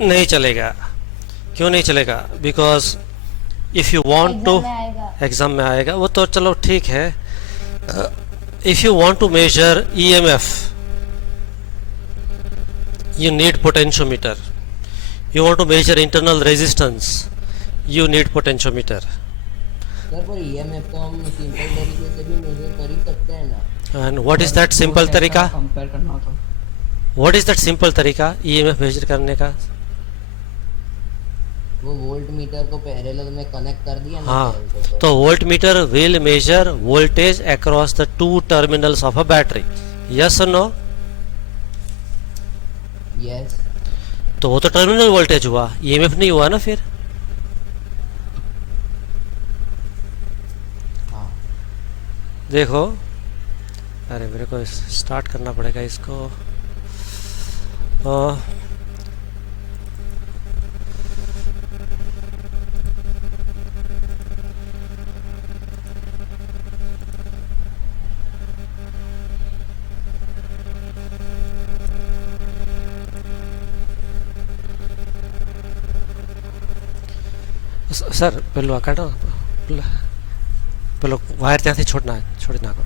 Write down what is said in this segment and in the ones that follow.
नहीं चलेगा। क्यों नहीं चलेगा? Because if you want to, exam में आएगा। एग्जाम में आएगा वो तो, चलो ठीक है। If you want to measure EMF you need potentiometer. You want to measure internal resistance, you need potentiometer. Sir पर ईएमएफ तो हम सिंपल तरीके से भी मेजर कर ही सकते हैं ना। And what is और that दो simple सेट का तरीका? कंपेयर करना तो What is that simple तरीका EMF मेजर करने का? वो वोल्ट मीटर को पैरेलल में कनेक्ट कर दिया ना हाँ, सेल को, तो volt meter will measure voltage across the two terminals of a battery. Yes और नो? यस। तो वो तो टर्मिनल वोल्टेज हुआ, ईएमएफ नहीं हुआ ना फिर. हाँ देखो, अरे मेरे को स्टार्ट करना पड़ेगा इसको. સર પેલું આ કાઢો, પેલો વાયર ત્યાંથી છોડી નાખો.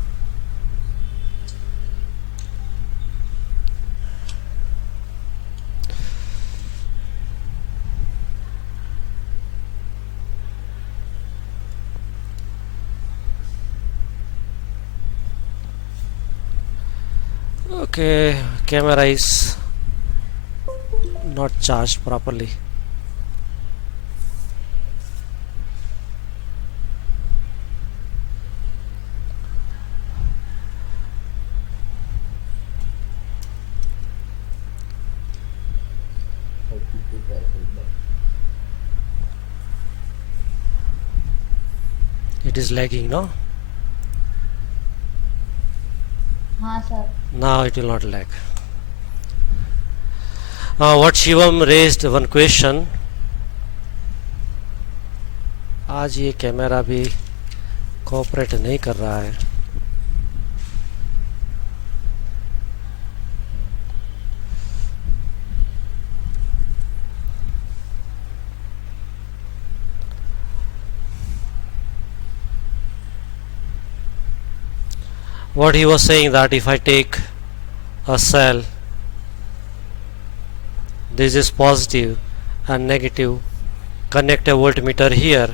Okay, camera is not charged properly. It is lagging, no? हाँ sir. Now it will not lag. What Shivam raised one question. आज ये कैमरा भी कोऑपरेट नहीं कर रहा है. What he was saying, that if I take a cell, this is positive and negative, connect a voltmeter here,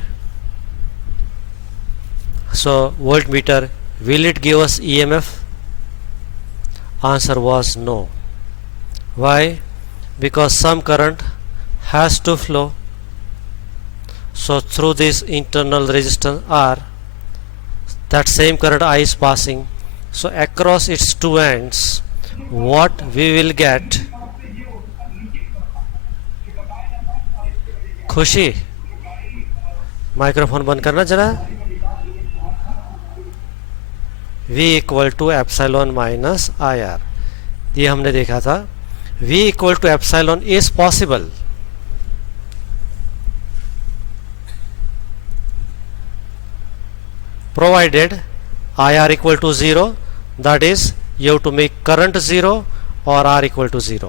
so voltmeter, will it give us EMF? Answer was no. Why? Because some current has to flow, so through this internal resistance R, that same current I is passing. So across its two ends, what we will get? Khushi, microphone बंद करना जरा. V equal to epsilon minus I R, ये हमने देखा था. V equal to epsilon is possible. Provided IR equal to 0, that is you have to make current 0 or R equal to 0.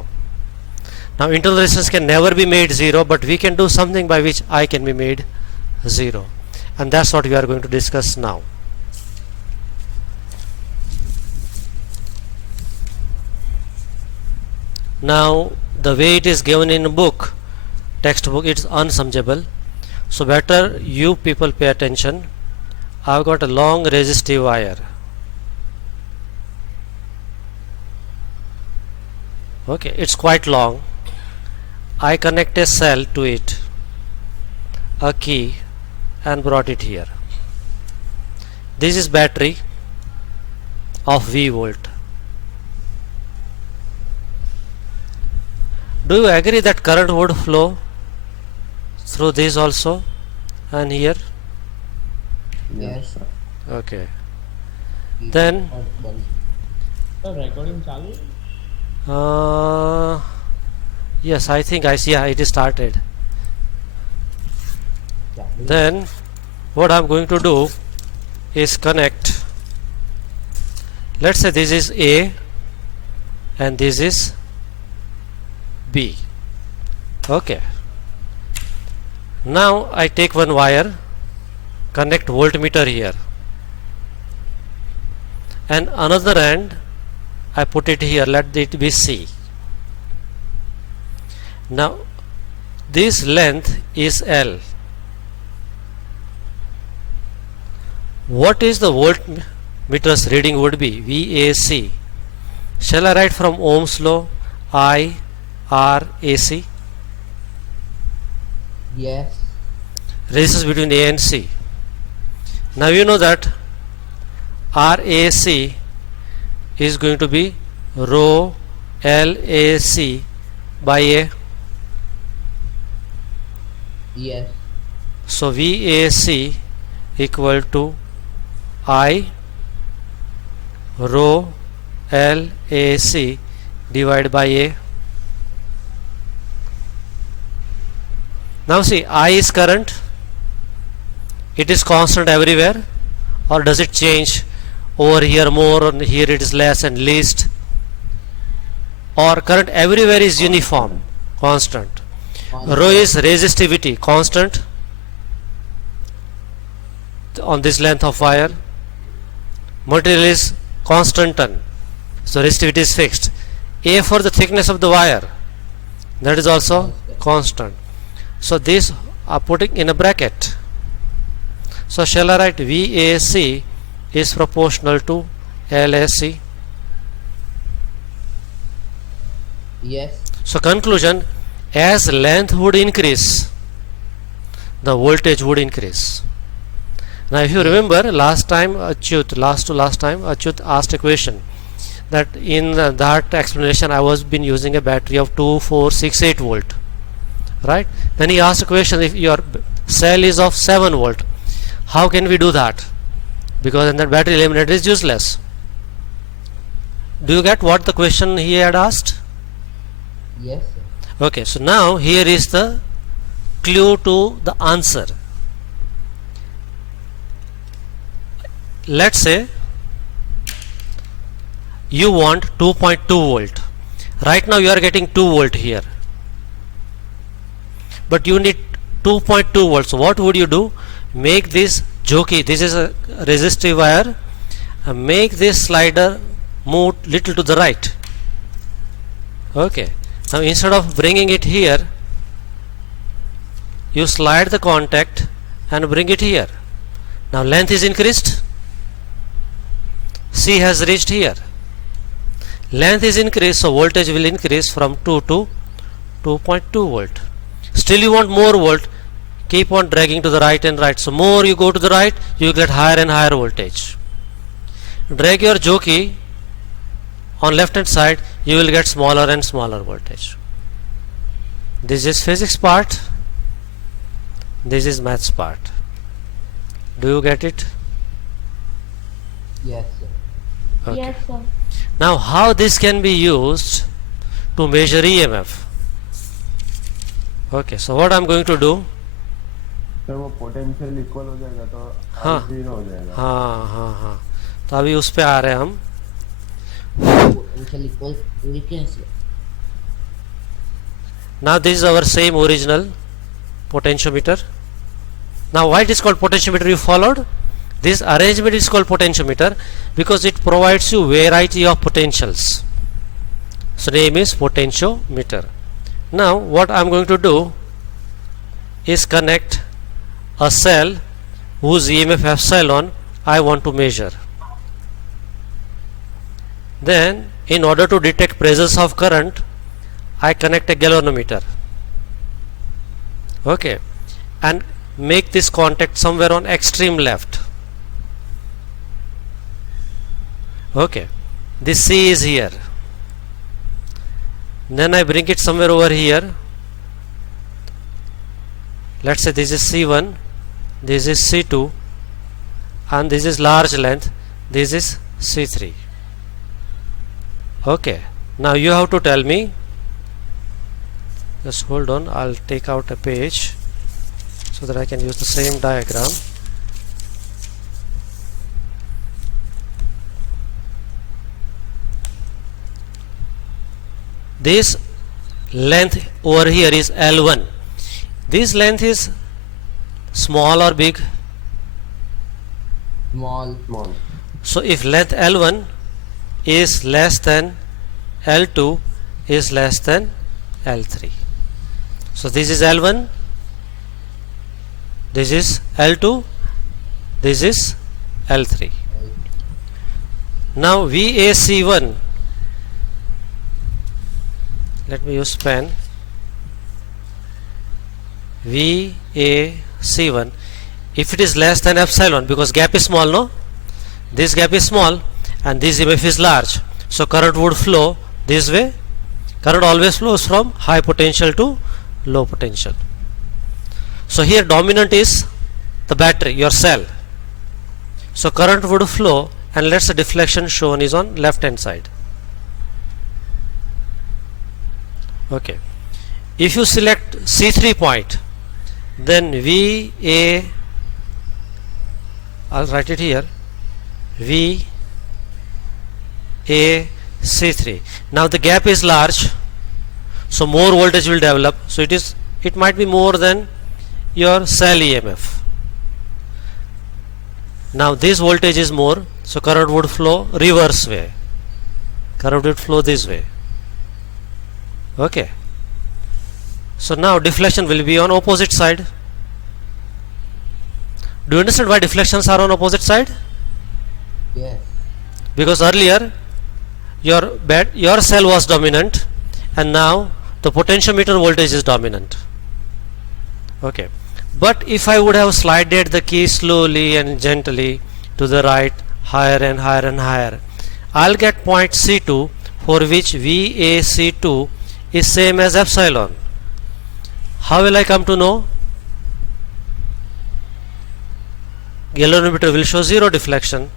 Now internal resistance can never be made 0, but we can do something by which I can be made 0, and that's what we are going to discuss now. Now the way it is given in book, textbook, it's unsamable, so better you people pay attention. I've got a long resistive wire. Okay, it's quite long. I connect a cell to it, a key, and brought it here. This is battery of V volt. Do you agree that current would flow through this also and here? Yes. Okay. Then तो recording चालू है? yes, I think I see. Yeah, it is started. Then what I'm going to do is connect. Let's say this is A and this is B. Okay, now I take one wire, connect voltmeter here, and another end I put it here, let it be C. Now this length is L. What is the voltmeter's reading would be? VAC. Shall I write from Ohm's law? I R A C. Yes. Resistance between A and C. Now you know that RAC is going to be rho LAC by A. Yes. So VAC equal to I rho LAC divided by A. Now see, I is current. It is constant everywhere, or does it change? Over here more, and here it is less and least, or current everywhere is uniform, constant. Rho is resistivity, constant on this length of wire. Material is constant ton, so resistivity is fixed. A for the thickness of the wire, that is also constant. So this are putting in a bracket. So shall I write VAC is proportional to LAC? Yes. So conclusion, as length would increase, the voltage would increase. Now if you remember last time Achyut asked a question that in that explanation I was been using a battery of 2, 4, 6, 8 volt, right? Then he asked a question, if your cell is of 7 volt, how can we do that? Because then that battery eliminator is useless. Do you get what the question he had asked? Yes, sir. Okay, so now here is the clue to the answer. Let's say you want 2.2 volt. Right now you are getting 2 volt here, but you need 2.2 volts. So what would you do? Make this jockey, this is a resistive wire, make this slider move little to the right. Okay, now instead of bringing it here, you slide the contact and bring it here. Now length is increased, C has reached here, length is increased, so voltage will increase from 2 to 2.2 volt. Still you want more volt, keep on dragging to the right and right. So more you go to the right, you get higher and higher voltage. Drag your jockey on left hand side, you will get smaller and smaller voltage. This is physics part, this is maths part. Do you get it? Yes, sir. Okay. Yes, sir. Now how this can be used to measure EMF? Okay, so what I am going to do, sir वो potential equal हो जाएगा तो हाँ zero हो जाएगा. हाँ, तो अभी उस पे आ रहे हैं हम. Potential equal to कैसे? Now this is our same original potentiometer. Now why it is called potentiometer you followed? This arrangement is called potentiometer because it provides you variety of potentials. So name is potentiometer. Now what I am going to do is connect a cell whose EMF epsilon I want to measure. Then in order to detect presence of current, I connect a galvanometer. Okay, and make this contact somewhere on extreme left. Okay, this C is here. Then I bring it somewhere over here. Let's say this is C1, this is C2, and this is large length, this is C3. Okay, now you have to tell me, just hold on, I'll take out a page so that I can use the same diagram. This length over here is L1. This length is small or big? Small. So if length L1 is less than L2 is less than L3. So this is L1, this is L2, this is L3. Now VAC1, let me use pen. VAC1, if it is less than epsilon, because gap is small, no? This gap is small and this EMF is large, so current would flow this way. Current always flows from high potential to low potential. So here dominant is the battery, your cell. So current would flow, and let's the deflection shown is on left hand side. Okay. If you select C3 point, then I'll write it here, VAC3. Now the gap is large, so more voltage will develop. So it might be more than your cell EMF. Now this voltage is more, so current would flow reverse way. Current would flow this way. Okay. So now deflection will be on opposite side. Do you understand why deflections are on opposite side? Yes. Because earlier your cell was dominant, and now the potentiometer voltage is dominant. Okay. But if I would have slided the key slowly and gently to the right, higher and higher and higher, I'll get point C2, for which VAC2 is same as epsilon. How will I come to know? Galvanometer will show zero deflection.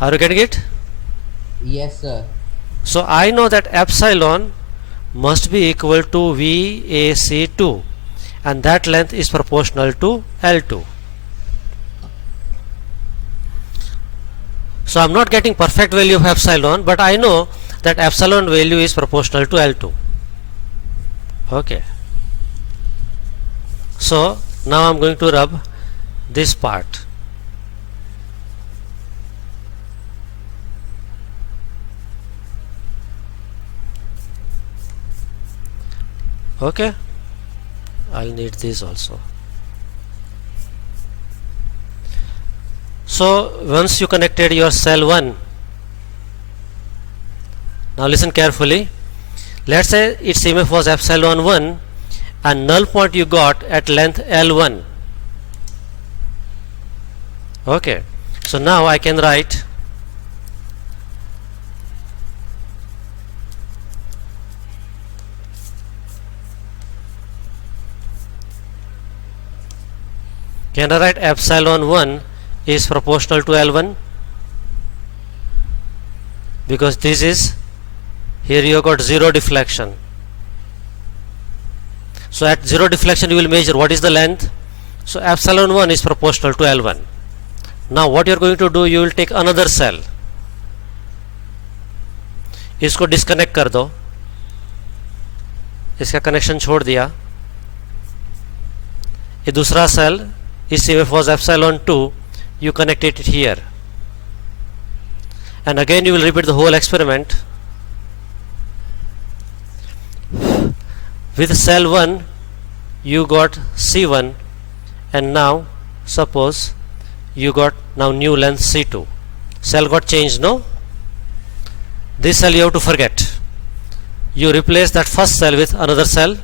Are you getting it? Yes, sir. So I know that epsilon must be equal to VAC2, and that length is proportional to L2. So I am not getting perfect value of epsilon, but I know that epsilon value is proportional to L2. Okay. So now I am going to rub this part. Okay. I'll need this also. So once you connected your cell 1, now listen carefully. Let's say its EMF was epsilon 1 and null point you got at length L1. Okay. So now I can write epsilon 1 is proportional to L1, because this is, here you got zero deflection. So at zero deflection you will measure what is the length. So epsilon 1 is proportional to L1. Now what you are going to do, you will take another cell, इसको disconnect कर दो, इसका connection छोड़ दिया, ये दूसरा cell, इस EMF was epsilon 2, you connect it here, and again you will repeat the whole experiment. With cell 1 you got C1, and now suppose you got now new length C2. Cell got changed, no? This cell you have to forget. You replace that first cell with another cell,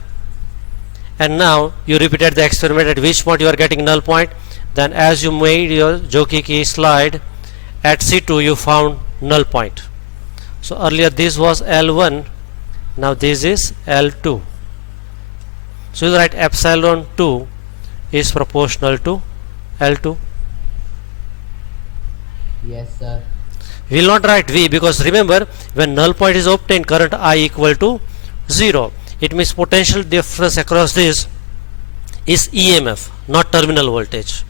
and now you repeated the experiment at which point you are getting null point. Then as you made your jockey key slide at C2 you found null point. So earlier this was L1, now this is L2. So you write epsilon 2 is proportional to L2. Yes, sir. We will not write V, because remember, when null point is obtained, current I equal to 0. It means potential difference across this is EMF, not terminal voltage.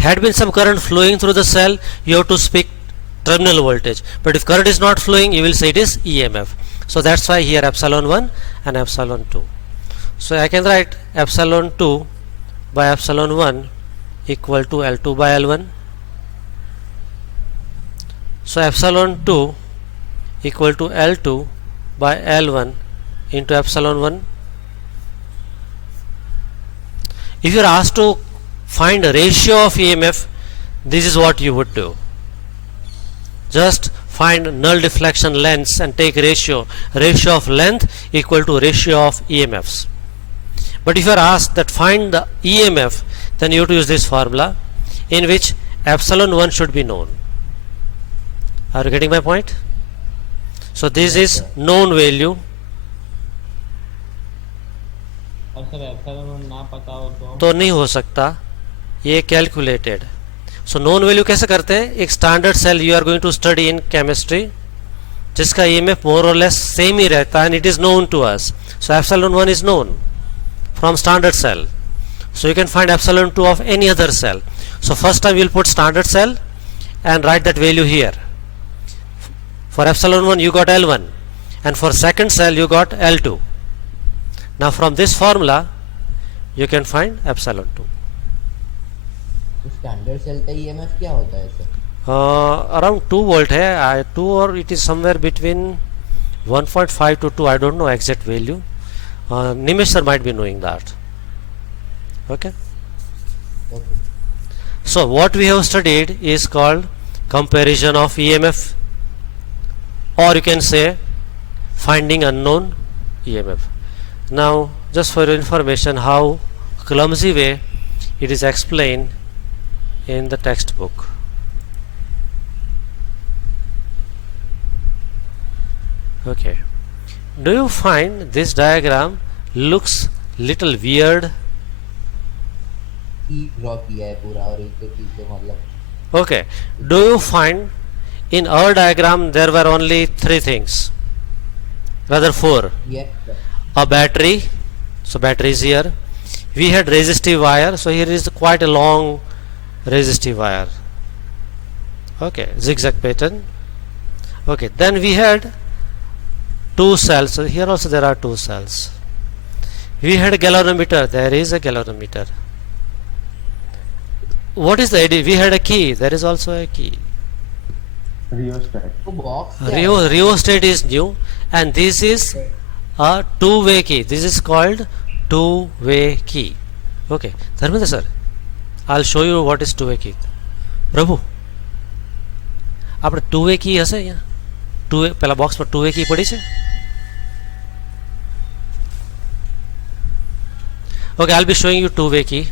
Had been some current flowing through the cell, you have to speak terminal voltage. But if current is not flowing, you will say it is EMF. So that's why here epsilon 1 and epsilon 2. So I can write epsilon 2 by epsilon 1 equal to L2 by L1. So epsilon 2 equal to L2 by L1 into epsilon 1. If you are asked to find a ratio of EMF, this is what you would do. Just find null deflection lengths and take ratio of length equal to ratio of EMFs. But if you are asked that find the EMF, then you have to use this formula in which epsilon 1 should be known. Are you getting my point? So this is known value. और sir epsilon ना पता हो तो नहीं हो सकता, ये calculated. सो known value कैसे करते हैं? एक standard cell you are going to study in chemistry जिसका ईएमएफ मोर और लेस सेम ही रहता है and it is known to us. So epsilon 1 is known from standard cell. So you can find epsilon 2 of any other cell. So first time we will put standard cell and write that value here. For epsilon 1 you got L1 and for second cell you got L2. Now from this formula you can find epsilon 2. Standard cell का EMF क्या होता है sir? Around 2 volt है, 2 or it is somewhere between 1.5 to 2. I don't know exact value. Nimish sir might be knowing that. Okay. Okay. So what we have studied is called comparison of EMF, or you can say finding unknown EMF. Now just for your information how clumsy way it is explained in the textbook. Okay, do you find this diagram looks little weird? Draw किया है पूरा और एक चीज से मतलब. Okay, do you find in our diagram there were only 3 things, rather 4. Yes. A battery, so battery is here. We had resistive wire, so here is quite a long resistive wire. Okay, zigzag pattern. Okay, then we had 2 cells, so here also there are 2 cells. We had a galvanometer, there is a galvanometer. What is the idea? We had a key, there is also a key. Rheostat. तो box Rheostat is new and this is a two-way key. This is called two-way key. Okay, Dharmendra sir, I'll show you what is two-way key. પ્રભુ આપણે two-way key હશે અહીંયા? two-way પેલા box પર two-way key પડી છે? Okay, I'll be showing you two-way key.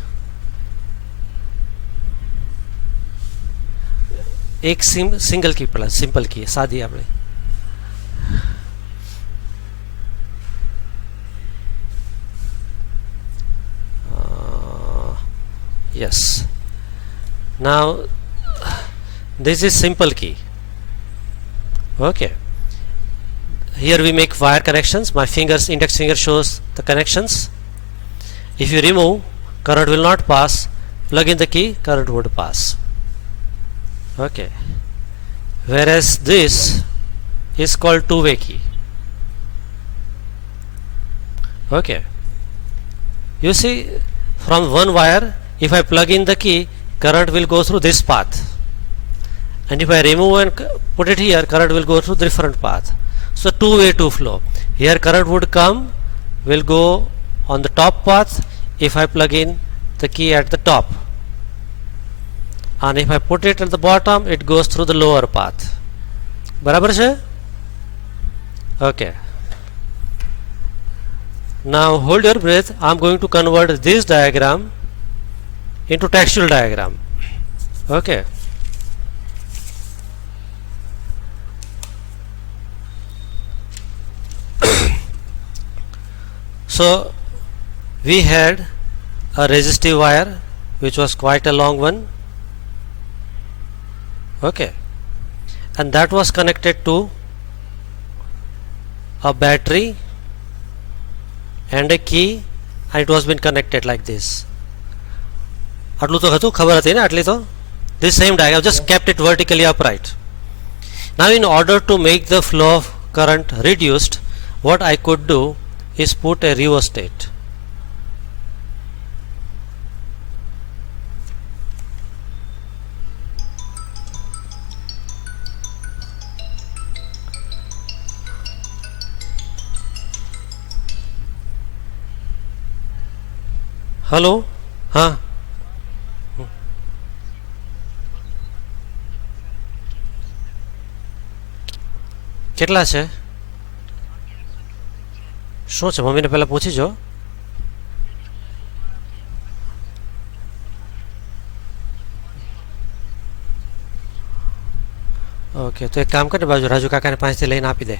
एक single की पड़ा, सिंपल की सादी આપણે. Yes, now this is simple key. Okay, here we make wire connections. My fingers, index finger shows the connections. If you remove, current will not pass. Plug in the key, current would pass. Okay, whereas this is called two-way key. Okay, you see from one wire if I plug in the key, current will go through this path, and if I remove and put it here, current will go through different path. So two-way two flow. Here current would come, will go on the top path if I plug in the key at the top, and if I put it at the bottom it goes through the lower path. બરાબર છે? Okay, now hold your breath. I'm going to convert this diagram into textual diagram. Okay, so we had a resistive wire which was quite a long one. Okay, and that was connected to a battery and a key, and it was been connected like this. આટલું તો હતું, ખબર હતી ને આટલી તો? This same diagram, just kept it vertically upright. Now in order to make the flow of current reduced, what I could do is put a rheostat. Hello हाँ કેટલા છે શું છે મમ્મીને પહેલાં પૂછી જો ઓકે તો એક કામ કરે બાજુ રાજુ કાકાને પાંચથી લઈને આપી દે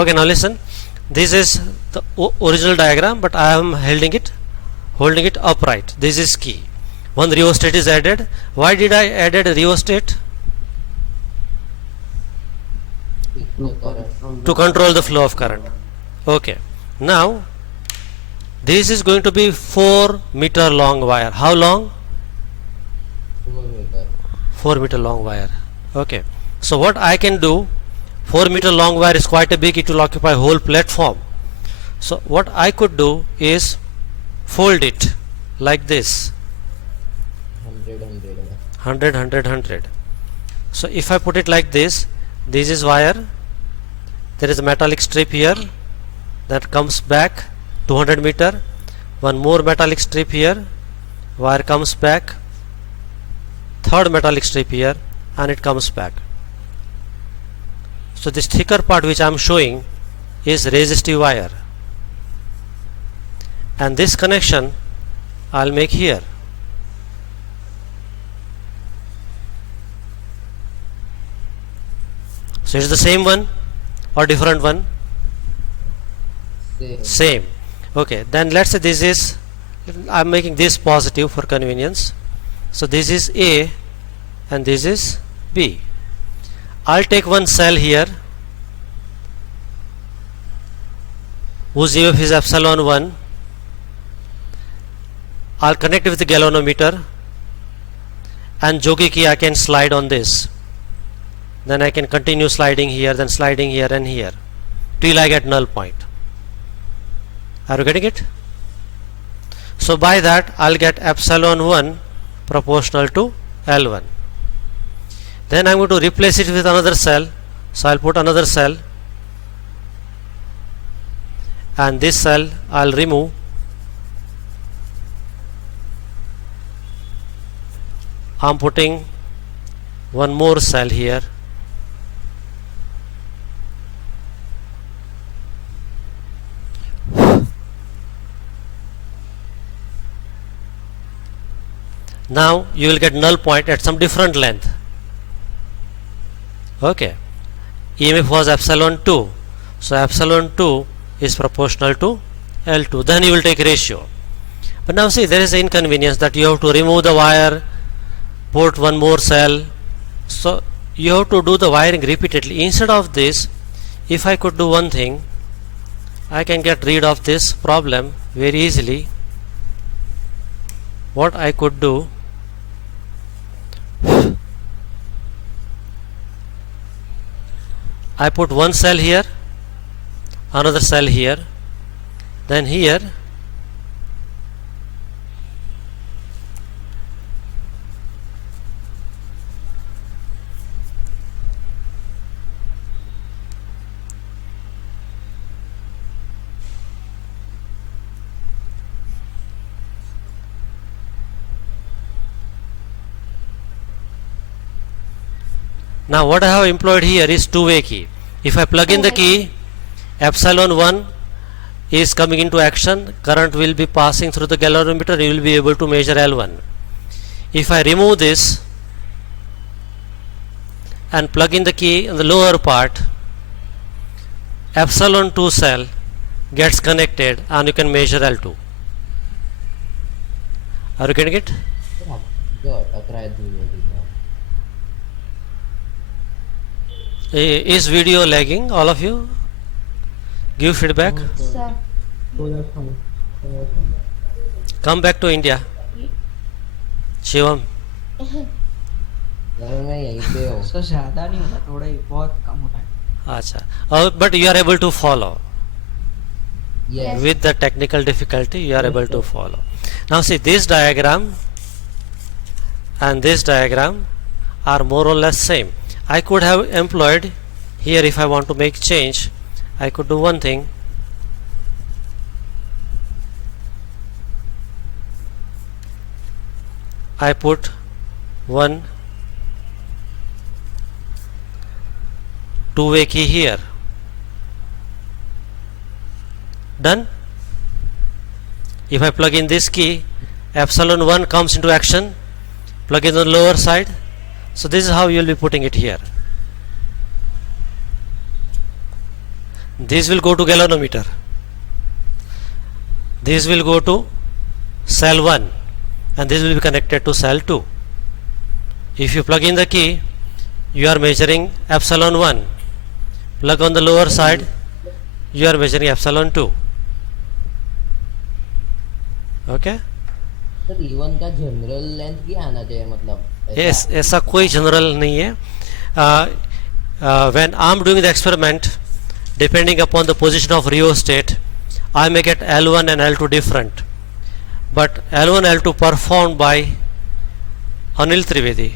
Okay, now listen. This is the original diagram, but I am holding it upright. This is key. One rheostat is added. Why did I added a rheostat? To control the flow of current. Okay. Now this is going to be 4 meter long wire. How long? 4 meter. 4 meter long wire. Okay. So what I can do, 4 meter long wire is quite a big, it will occupy whole platform. So what I could do is fold it like this, 100 100 100. So if I put it like this is wire, there is a metallic strip here that comes back 200 meter, one more metallic strip here, wire comes back, third metallic strip here, and it comes back. So this thicker part which I am showing is resistive wire, and this connection I'll make here. So it's the same one or different one? Same. Okay, then let's say this is, I'm making this positive for convenience. So this is A and this is B. I'll take one cell here whose EMF is epsilon 1. I'll connect it with the galvanometer, and jockey key I can slide on this. Then I can continue sliding here, then sliding here and here till I get null point. Are you getting it? So by that I'll get epsilon 1 proportional to L1. Then I'm going to replace it with another cell. So I'll put another cell, and this cell I'll remove. I'm putting one more cell here. Now you will get null point at some different length. Okay, EMF was epsilon 2, so epsilon 2 is proportional to L2. Then you will take ratio. But now see, there is an inconvenience that you have to remove the wire, put one more cell, so you have to do the wiring repeatedly. Instead of this, if I could do one thing, I can get rid of this problem very easily. What I could do, I put one cell here, another cell here, then here now what I have employed here is two-way key. If I plug in the key, epsilon 1 is coming into action, current will be passing through the galvanometer, you will be able to measure L1. If I remove this and plug in the key in the lower part, epsilon 2 cell gets connected and you can measure L2. Are you getting it? Is video lagging, all of you? Give feedback. Sir. Come back to India. Shivam, sir मैं यहीं पे हूँ। Sir ज्यादा नहीं होता, थोड़ा ही बहुत कम होता है। अच्छा, but you are able to follow. Yes. With the technical difficulty you are able to follow. Now see, this diagram and this diagram are more or less same. I could have employed here, if I want to make change, I could do one thing. I put one two-way key here. Done. If I plug in this key, epsilon 1 comes into action, plug in the lower side. So this is how you will be putting it here. This will go to galvanometer, this will go to cell 1, and this will be connected to cell 2. If you plug in the key, you are measuring epsilon 1. Plug on the lower side, you are measuring epsilon 2. Okay. Sir E1 का general length क्या आना चाहिए, मतलब Yes, ऐसा कोई general नहीं है. When I am doing the experiment, depending upon the position of rheostat, I may get L1 and L2 different, but L1 L2 performed by Anil Trivedi,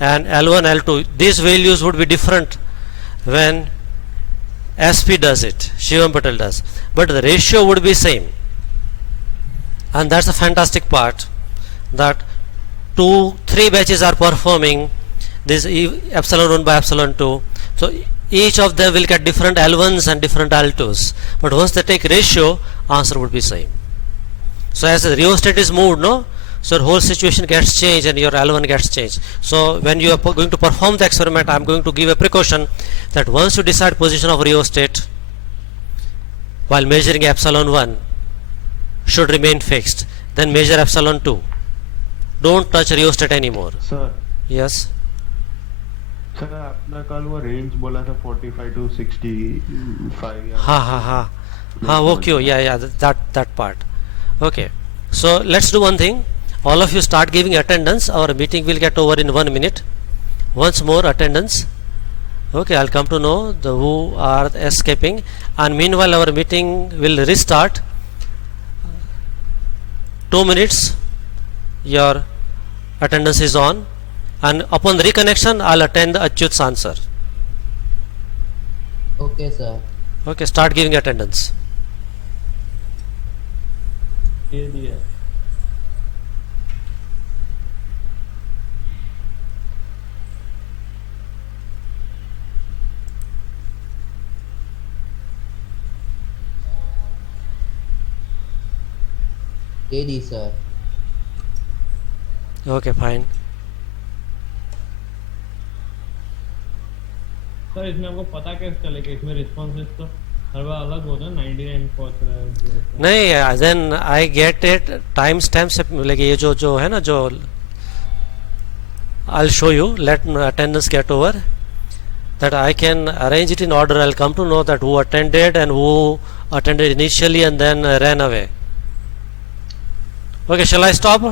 and L1 L2, these values would be different when SP does it, Shivam Patel does, but the ratio would be same. And that's the fantastic part, that 2-3 batches are performing this epsilon 1 by epsilon 2, so each of them will get different L1s and different L2s, but once they take ratio, answer would be same. So as the rheostat is moved, no, so the whole situation gets changed and your L1 gets changed. So when you are going to perform the experiment, I am going to give a precaution that once you decide position of rheostat while measuring epsilon 1 should remain fixed, then measure epsilon 2. Don't touch rheostat anymore. Sir Yes. Sir आपने कल वो range बोला था 45 to 65 या हाँ वो क्यों, yeah, that part. Okay, so let's do one thing. All of you start giving attendance. Our meeting will get over in 1 minute. Once more attendance. Okay, I'll come to know who are escaping, and meanwhile our meeting will restart. 2 minutes your attendance is on, and upon reconnection I'll attend Achyut's answer. Okay sir. Okay, start giving attendance. ये दिया. AD sir. Okay, fine. Sir इसमें आपको पता कैसे चलेगा, इसमें responses तो हर बार अलग होता है, 99 पहुंच रहा है. नहीं, then I get it time stamp से मिलेगी. ये जो है ना, जो I'll show you, let attendance get over, that I can arrange it in order. I'll come to know that who attended and who attended initially and then ran away. Okay, shall I stop?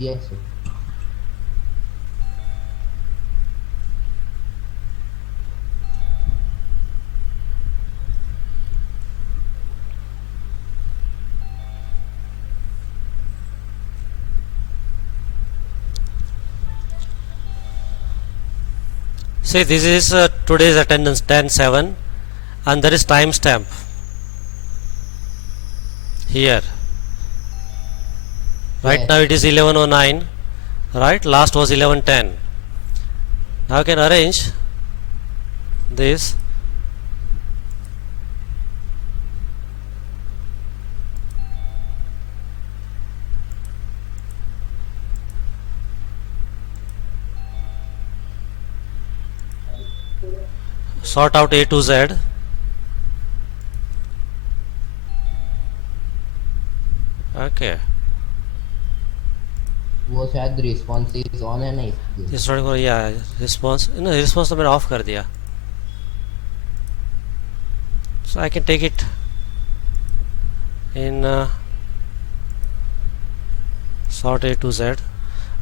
Yes sir. See, this is today's attendance 10/7, and there is time stamp here. Right Yes. now it is 11:09. Right, last was 11:10. Now I can arrange this. Sort out A to Z. Okay. वो शायद response on है ना इसलिए। It's not going, yeah, response. No, response तो मैंने of कर दिया. So I can take it in sort A to Z.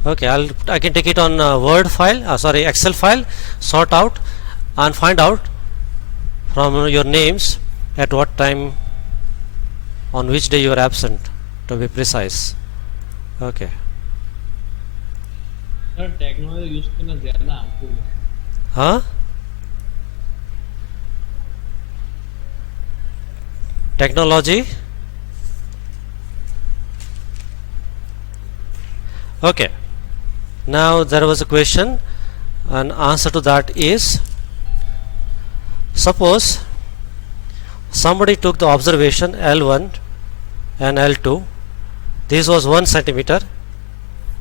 Okay, I can take it on Word file, sorry, Excel file, sort out and find out from your names at what time, on which day you are absent, to be precise. Okay. Sir technology use करना ज्यादा harmful है। Huh? Technology? Okay. Now there was a question, and answer to that is, suppose somebody took the observation L1 and L2. This was 1 centimeter,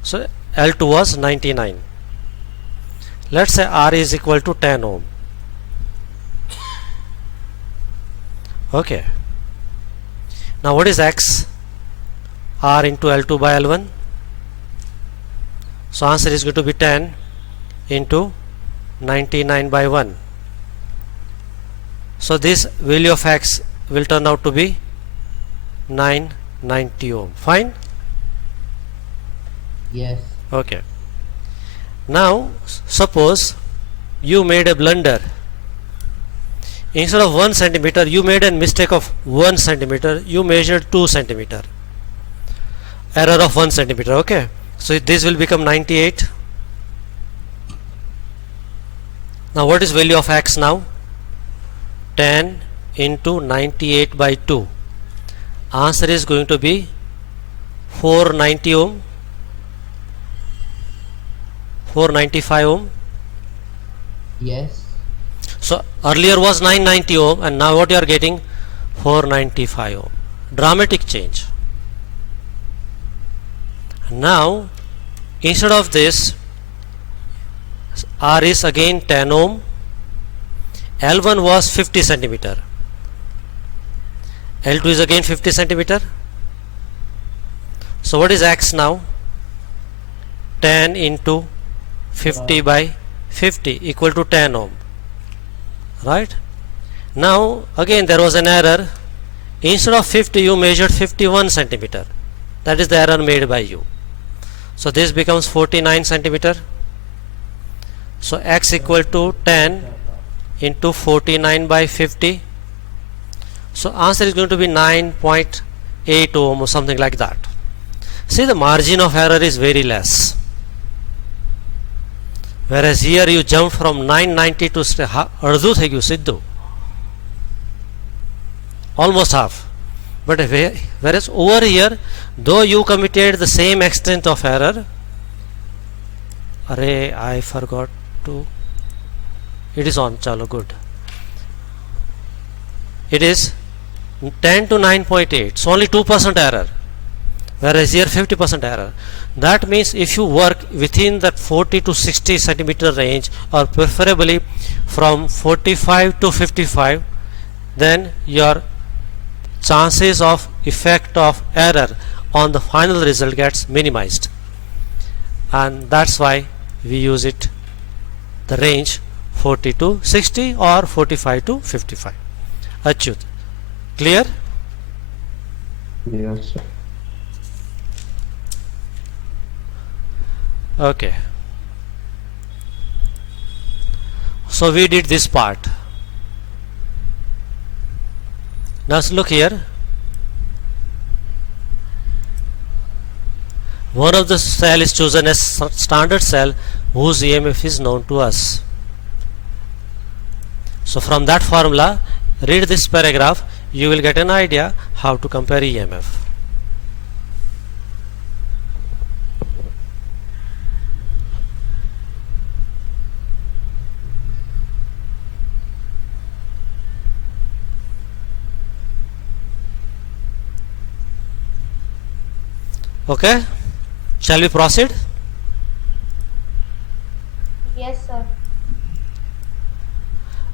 so L2 was 99. Let's say R is equal to 10 ohm. Okay. Now what is X? R into L2 by L1. So answer is going to be 10 into 99 by 1. So this value of X will turn out to be 990 ohm. Fine? Yes. Okay. Now suppose you made a blunder. Instead of 1 centimeter, you made a mistake of 1 centimeter. You measured 2 centimeter. Error of 1 centimeter. Okay. So this will become 98. Now what is value of X now? 10 into 98 by 2. Answer is going to be 490 ohm. 495 ohm. Yes. So earlier was 990 ohm, and now what you are getting? 495 ohm. Dramatic change. Now instead of this, R is again 10 ohm. L1 was 50 centimeter. L2 is again 50 centimeter. So what is X now? 10 into 50 by 50 equal to 10 ohm. Right? Now again there was an error. Instead of 50 you measured 51 centimeter. That is the error made by you. So this becomes 49 centimeter. So X equal to 10 into 49 by 50. So answer is going to be 9.8 ohm or something like that. See, the margin of error is very less. Whereas here you jump from 990 to अर्धू થઈ ગયું સિદ્ધું, almost half. But whereas over here, though you committed the same extent of error, array I forgot to, it is on, chalo, good. It is 10 to 9.8, so only 2% error, whereas here 50% error. That means if you work within that 40 to 60 centimeter range, or preferably from 45 to 55, then your chances of effect of error on the final result gets minimized, and that's why we use it, the range 40 to 60 or 45 to 55. Achyut, clear? Yes, sir. Okay, so we did this part. Now look here, one of the cell is chosen as standard cell whose EMF is known to us. So from that formula, read this paragraph, you will get an idea how to compare EMF. Okay, shall we proceed? Yes, sir.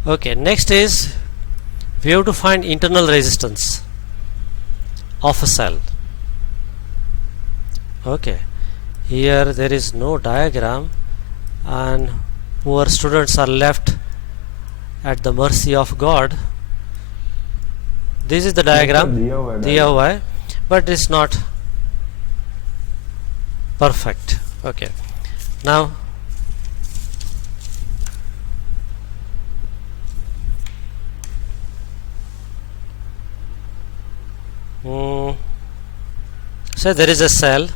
Okay, next is we have to find internal resistance of a cell. Okay, here there is no diagram and poor students are left at the mercy of God. This is the diagram दिया हुआ है, but it's not perfect. Okay, now say there is a cell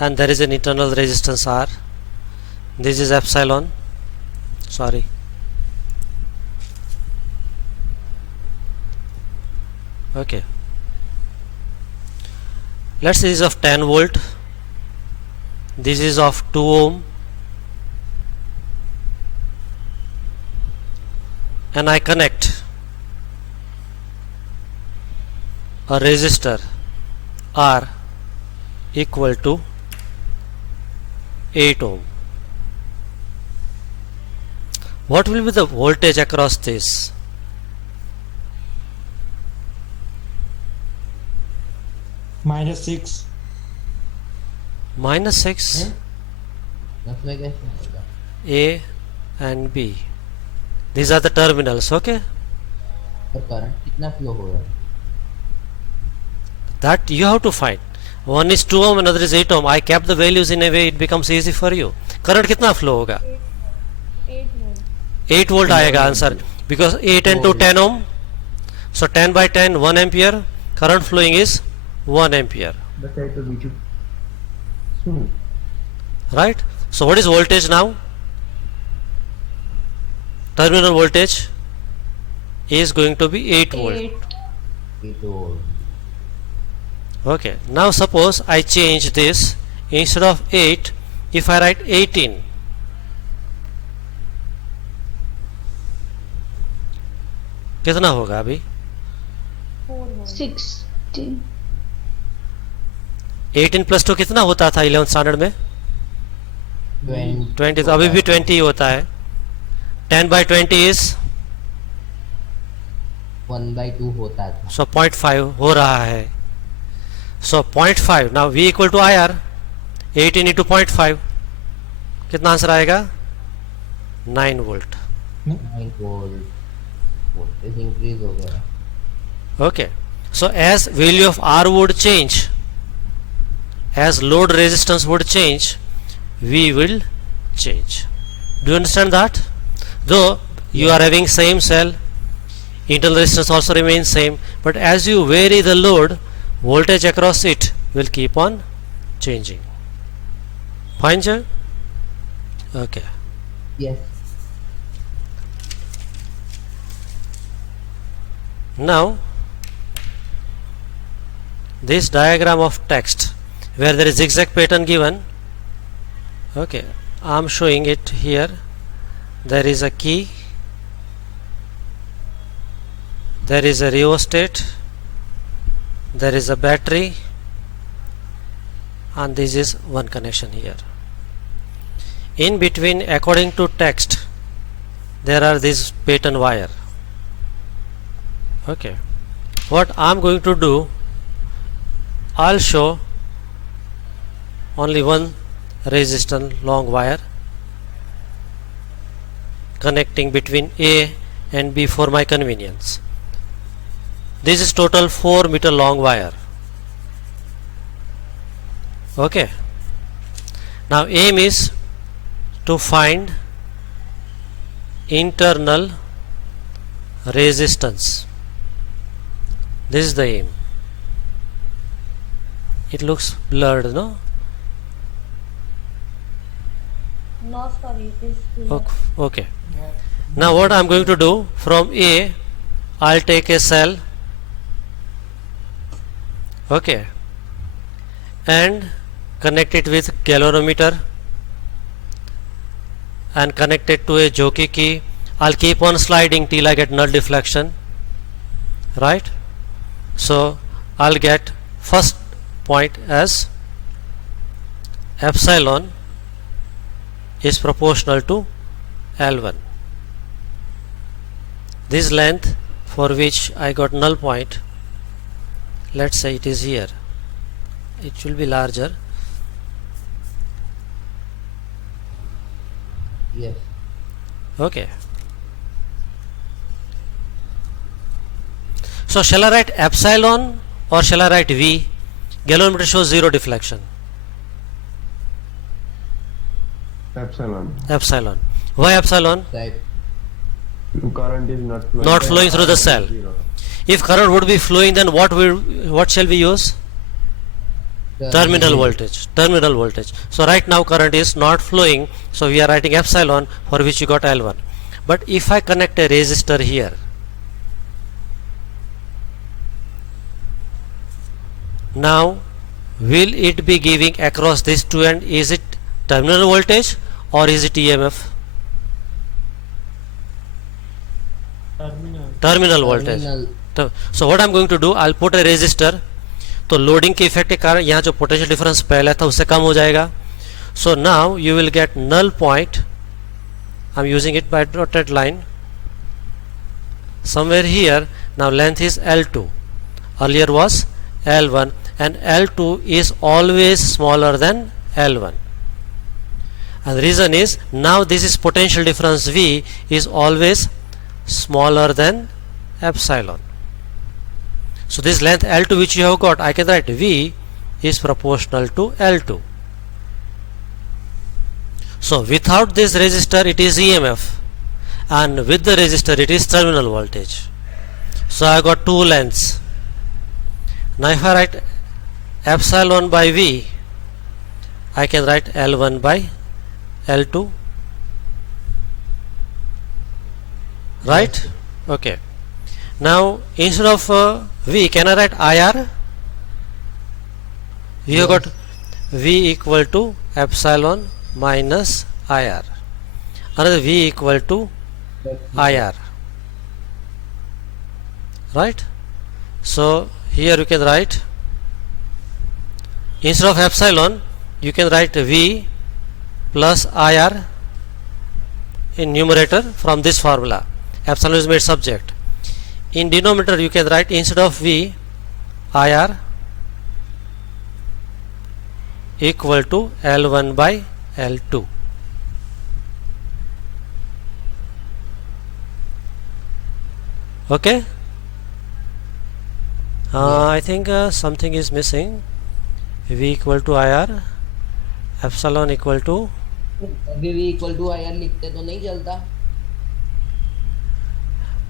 and there is an internal resistance R. This is epsilon. Sorry. Okay. Let's say this is of 10 volt. This is of 2 ohm. And I connect a resistor R equal to 8 ohm. What will be the voltage across this? -6. -6 उसमें कैसे होगा? A and B. These are the terminals. Okay, और current कितना flow हो रहा है? that you have to find. One is 2 ohm, another is 8 ohm. I kept the values in a way it becomes easy for you. Current कितना flow होगा? 8 volt. 8 volt आएगा answer, because 8 into 10 ohm, so 10 by 10 1 ampere. Current flowing is 1 ampere, right? So what is voltage now? Terminal voltage is going to be 8 volt. 8. ये तो Okay, now suppose I change this, instead of 8 if I write 18, कितना होगा अभी? 4 volt. 16. 18 plus 2 कितना होता था 11th standard में? 20. तो अभी भी 20 ही होता है. 10 by 20 is 1/2 होता था. so 0.5 हो रहा है. So 0.5, now V equal to IR, 18 into 0.5 कितना आंसर आएगा? 9 volt. 9 वोल्ट. वोल्टेज इंक्रीज हो गया. Okay, so as value of R would change, as load resistance would change, V will change. Do you understand that? Though you are having same cell, internal resistance also remains same, but as you vary the load, voltage across it will keep on changing. Fine, sir? Okay. Yes. Now this diagram of text where there is zigzag pattern given, okay, I am showing it here. There is a key, there is a rheostat, there is a battery, and this is one connection here. In between, according to text, there are these pattern wire. Okay, what I am going to do, I'll show only one resistance long wire connecting between A and B for my convenience. This is total 4 meter long wire. Okay, now aim is to find internal resistance. This is the aim. It looks blurred, no? No, sorry, it is clear. Okay. Now what I am going to do, from A I'll take a cell, okay, and connect it with galvanometer and connect it to a jockey key. I'll keep on sliding till I get null deflection, right? So I'll get first point as epsilon is proportional to L1. This length for which I got null point, let's say it is here, it will be larger. Yes. Okay. So shall I write epsilon or shall I write V? Galvanometer shows zero deflection. Epsilon. Epsilon. Why epsilon? Right. Current is not flowing. Not flowing through the cell. Zero. If current would be flowing, then what shall we use? Terminal voltage. Terminal voltage. So right now current is not flowing, so we are writing epsilon, for which you got L1. But if I connect a resistor here, now will it be giving across these two ends? Is it terminal voltage or is it EMF? Terminal voltage. So what I am going to do, I'll put a resistor. तो loading के effect के कारण यहाँ जो potential difference पहले था उससे कम हो जाएगा. So now you will get null point. I am using it by dotted line somewhere here. Now length is L2, earlier was L1, and L2 is always smaller than L1, and the reason is now this is potential difference V is always smaller than epsilon. So this length L2 which you have got, I can write V is proportional to L2. So without this resistor it is EMF, and with the resistor it is terminal voltage. So I got two lengths. Now if I write epsilon by V, I can write L1 by L2, right? Okay. Now instead of V, can I write IR? We have got V equal to epsilon minus IR. Another V equal to IR, right? So here you can write, instead of epsilon you can write V plus IR in numerator from this formula. Epsilon is made subject. In denominator you can write, instead of V, IR equal to L1 by L2. Okay. I think something is missing. V equal to IR, epsilon equal to, अभी V equal to IR लिखते तो नहीं चलता.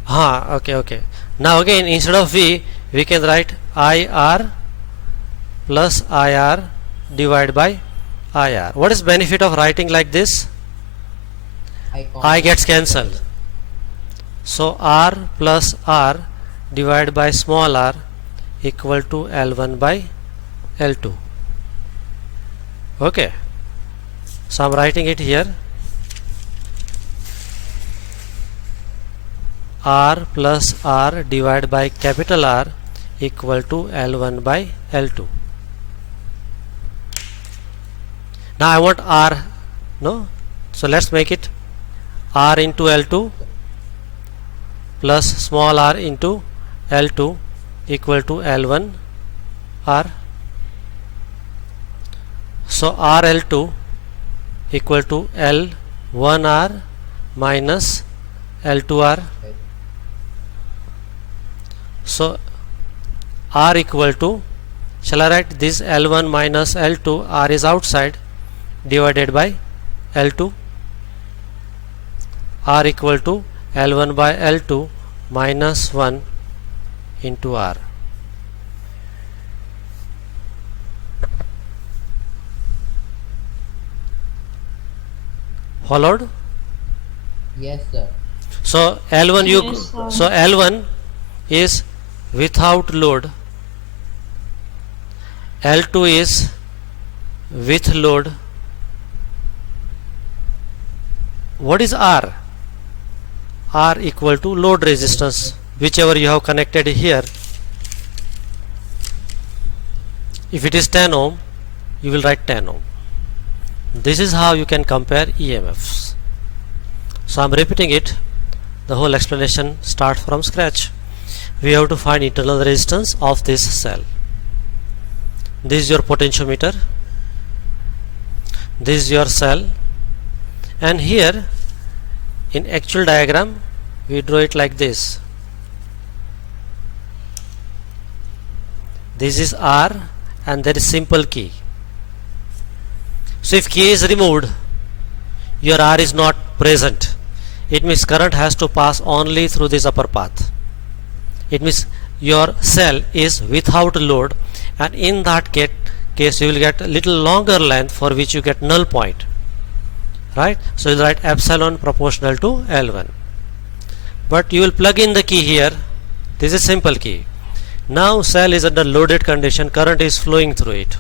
okay. Now again instead of V we can write IR plus IR divided by IR. What is benefit of writing like this? I gets cancelled. So R plus R divided by small r equal to L1 by L2. Okay. So I am writing it here. R plus R divided by capital R equal to L1 by L2. Now I want R, no? So let's make it R into L2 plus small r into L2 equal to L1 R. So RL2 equal to L1R minus L2R. So R equal to, shall I write this L1 minus L2, R is outside, divided by L2. R equal to L1 by L2 minus 1 into R. Followed? Yes sir. So L1 Yes, sir. so L1 is without load, L2 is with load. What is R? R equal to load resistance, whichever you have connected here. If it is 10 ohm, you will write 10 ohm. This is how you can compare EMFs. So I'm repeating it. The whole explanation start from scratch. We have to find internal resistance of this cell. This is your potentiometer. This is your cell. And here in actual diagram we draw it like this. This is R and there is simple key. So if key is removed, your R is not present. It means current has to pass only through this upper path. It means your cell is without load, and in that case you will get a little longer length for which you get null point. Right? So you will write epsilon proportional to L1. But you will plug in the key here. This is simple key. Now cell is under loaded condition, current is flowing through it.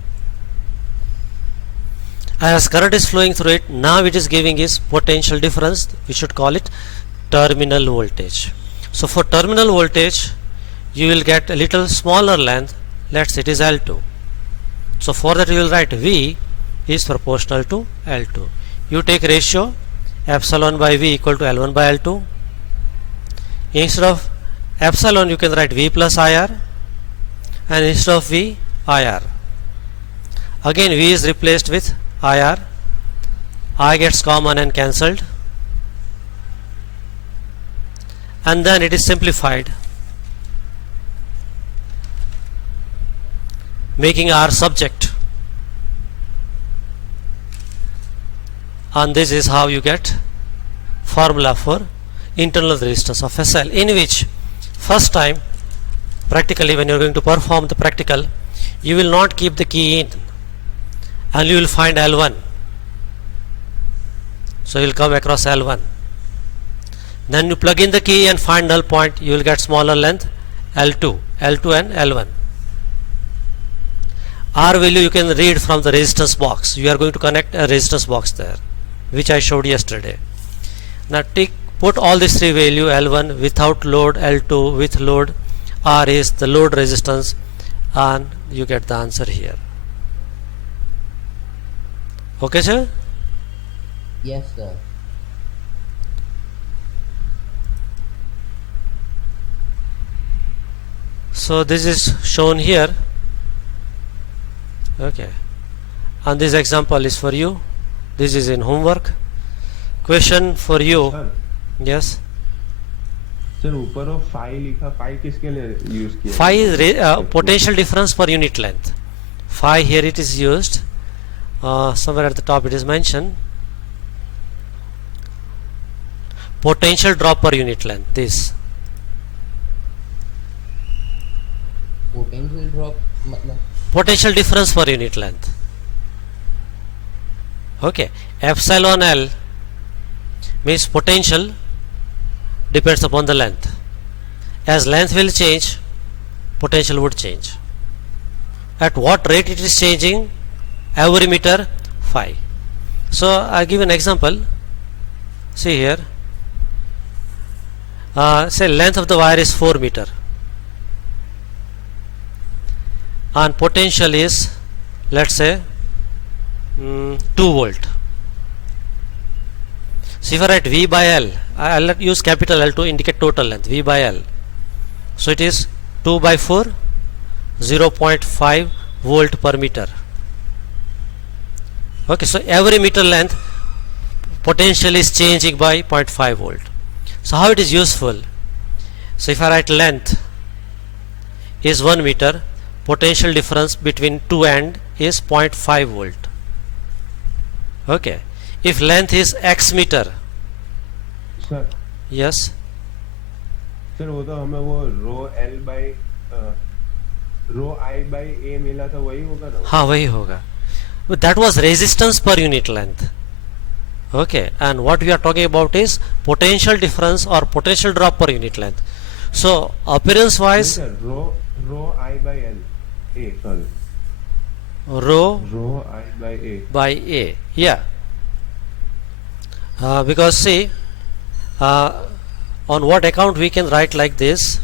As current is flowing through it, now it is giving is potential difference. We should call it terminal voltage. So for terminal voltage, you will get a little smaller length. Let's say it is L2. So for that you will write V is proportional to L2. You take ratio epsilon by V equal to L1 by L2. Instead of epsilon you can write V plus IR, and instead of V, IR. Again V is replaced with IR. I gets common and cancelled, and then it is simplified, making R subject, and this is how you get formula for internal resistance of a cell, in which first time practically when you are going to perform the practical, you will not keep the key in and you will find L1. So you will come across L1. Then you plug in the key and find null point, you will get smaller length L2 and L1. R value you can read from the resistance box. You are going to connect a resistance box there, which I showed yesterday. Now put all these three value, L1 without load, L2 with load, R is the load resistance, and you get the answer here. Okay, sir? Yes, sir. So this is shown here. Okay, and this example is for you. This is in homework. Question for you. Sir Yes. Sir ऊपर वो phi लिखा, phi किसके लिए use किया? Phi is potential difference per unit length. Phi here it is used. Somewhere at the top it is mentioned. Potential drop per unit length. This. Potential drop मतलब Potential difference per unit length. Okay. Epsilon L means potential depends upon the length. As length will change, potential would change. At what rate it is changing? Every meter phi. So I give an example. See here. Say length of the wire is 4 meter and potential is, let's say, 2 volt. So if I write V by L, I'll use capital L to indicate total length, V by L. So it is 2 by 4, 0.5 volt per meter. Okay, so every meter length potential is changing by 0.5 volt. So how it is useful? So if I write length is 1 meter, potential difference between two end is 0.5 volt. Okay, if length is x meter, sir yes, sir वो तो हमें वो rho L by rho I by A मिला था, वही होगा ना? हाँ वही होगा. But that was resistance per unit length. Okay, and what we are talking about is potential difference or potential drop per unit length. So appearance wise, sir rho I by L A, sorry rho rho I by A. by A, yeah. Because see, on what account we can write like this: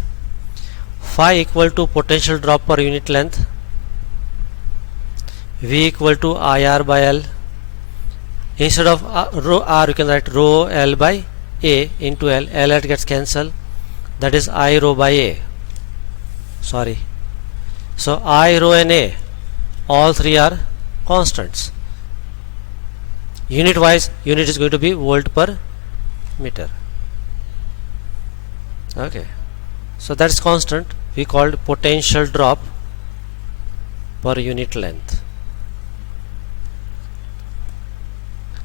phi equal to potential drop per unit length V equal to IR by L. Instead of rho R, you can write rho L by A into L. L gets cancelled. That is I rho by A. Sorry. So I rho and A, all three are constants. Unit wise, unit is going to be volt per meter. Okay. So that's constant. We called potential drop per unit length.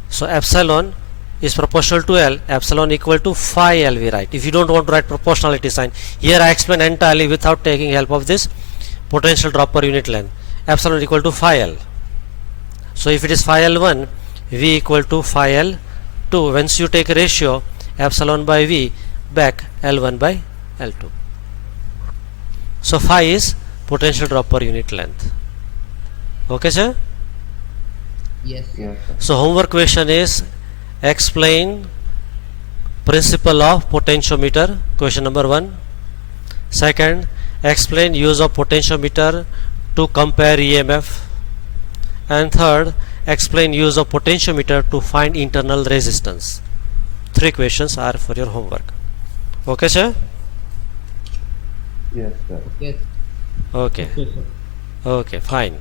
So epsilon is proportional to L, epsilon equal to phi L we write. If you don't want to write proportionality sign, here I explain entirely without taking help of this potential drop per unit length. Epsilon equal to phi L. So if it is phi L1, V equal to phi L2. Once you take a ratio, epsilon by V back L1 by L2. So phi is potential drop per unit length. Okay, sir? Yes. Yes, sir. So homework question is explain principle of potentiometer, question number 1. Second, explain use of potentiometer to compare EMF. And third, explain use of potentiometer to find internal resistance. 3 questions are for your homework. Okay, sir? Yes, sir. Yes. Okay. Okay, sir. Okay, fine.